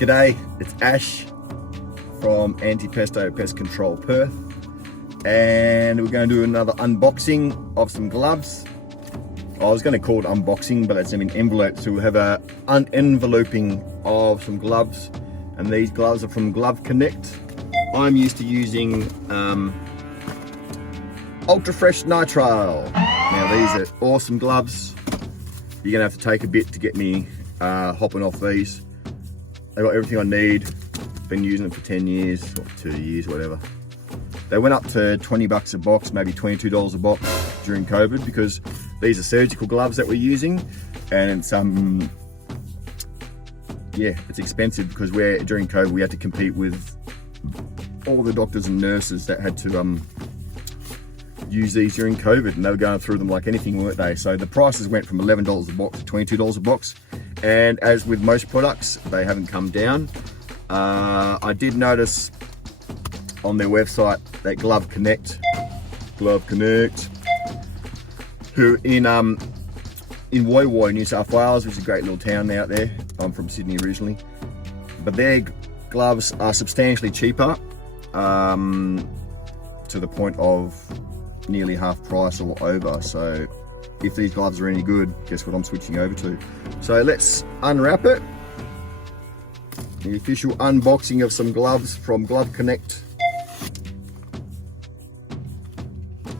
G'day, it's Ash from Antipesto Pest Control Perth, and we're going to do another unboxing of some gloves. I was going to call it unboxing, but it's in envelopes, so we'll have a unenveloping of some gloves, and these gloves are from Glove Connect. I'm used to using Ultra Fresh Nitrile. Now these are awesome gloves. You're going to have to take a bit to get me hopping off these. They got everything I need. Been using them for 10 years, or 2 years, whatever. They went up to 20 bucks a box, maybe $22 a box during COVID, because these are surgical gloves that we're using, and it's yeah, it's expensive because during COVID we had to compete with all the doctors and nurses that had to use these during COVID, and they were going through them like anything, weren't they? So the prices went from $11 a box to $22 a box, and as with most products, they haven't come down. I did notice on their website that Glove Connect, who in Woi Woi, New South Wales, which is a great little town out there. I'm from Sydney originally, but their gloves are substantially cheaper, to the point of nearly half price or over. So if these gloves are any good, guess what I'm switching over to. So let's unwrap it. The official unboxing of some gloves from Glove Connect.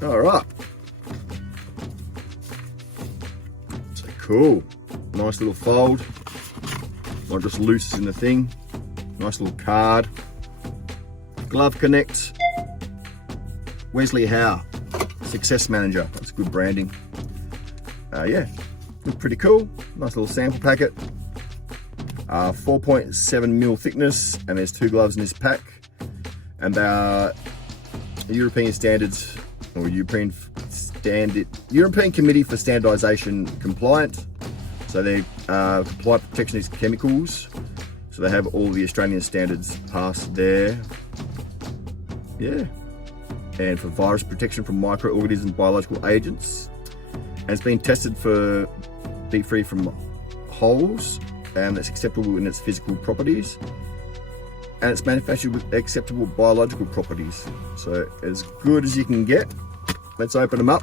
All right. So cool. Nice little fold. Not just loose in the thing. Nice little card. Glove Connect. Wesley Howe, Success Manager. That's good branding. Yeah, look pretty cool. Nice little sample packet. 4.7mm thickness, and there's 2 gloves in this pack, and they are European standards, or European Committee for Standardization compliant. So they're compliant protectionist chemicals. So they have all the Australian standards passed there. Yeah. And for virus protection from microorganisms, biological agents. And it's been tested for be free from holes, and it's acceptable in its physical properties. And it's manufactured with acceptable biological properties. So as good as you can get. Let's open them up.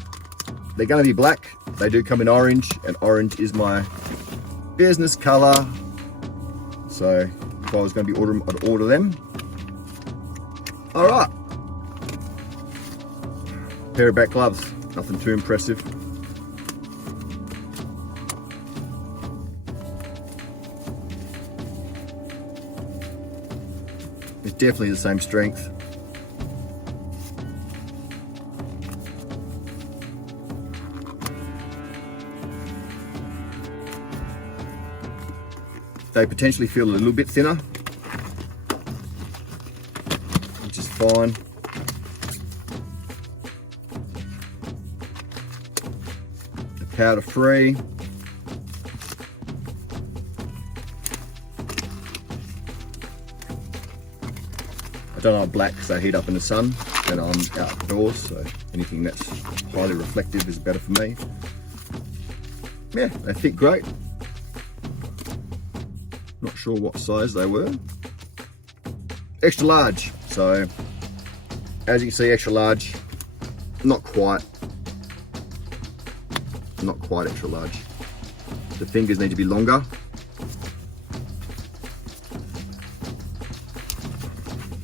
They're going to be black. They do come in orange, and orange is my business color. So if I was going to be ordering them, I'd order them. All right. Pair of back gloves, nothing too impressive. It's definitely the same strength. They potentially feel a little bit thinner, which is fine. Powder free. I don't like black because they heat up in the sun, and I'm outdoors, so anything that's highly reflective is better for me. Yeah, they fit great. Not sure what size they were. Extra large. So as you can see, extra large. Not quite extra large. The fingers need to be longer.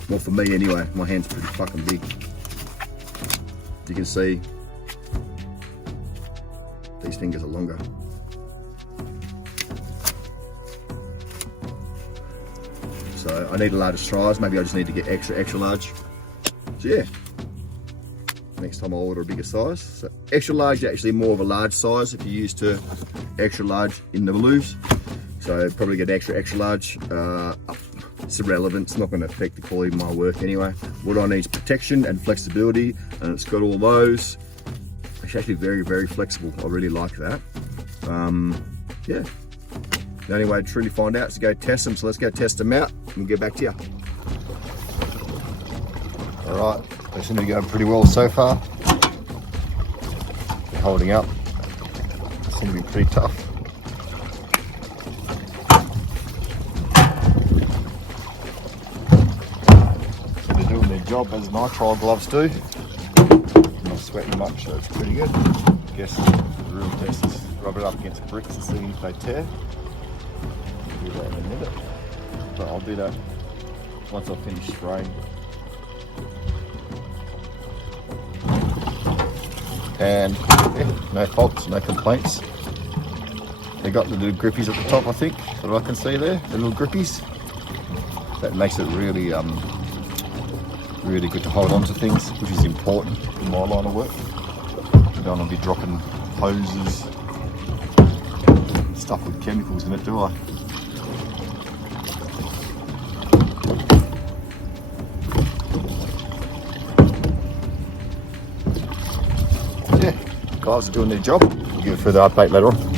Well, for me anyway, my hand's pretty fucking big. As you can see, these fingers are longer. So I need a larger size. Maybe I just need to get extra large. So yeah. Next time I'll order a bigger size. So extra large is actually more of a large size if you're used to extra large in the blues. So probably get extra large. It's irrelevant, it's not going to affect the quality of my work anyway. What I need is protection and flexibility, and it's got all those. It's actually very, very flexible. I really like that. Yeah. The only way to truly find out is to go test them. So let's go test them out and we'll get back to you. All right. They seem to be going pretty well so far. They're holding up. They seem to be pretty tough. job as nitrile gloves do. I'm not sweating much, so it's pretty good. I guess the real test is rub it up against bricks and see if they tear. I'll do that in a minute. But I'll do that once I finish spraying. And yeah, no faults, no complaints. They got the little grippies at the top, I think, that I can see there, the little grippies. That makes it really, really good to hold on to things, which is important in my line of work. I don't want to be dropping hoses, stuff with chemicals in it, do I? Yeah, guys are doing their job. We'll give a further update later on.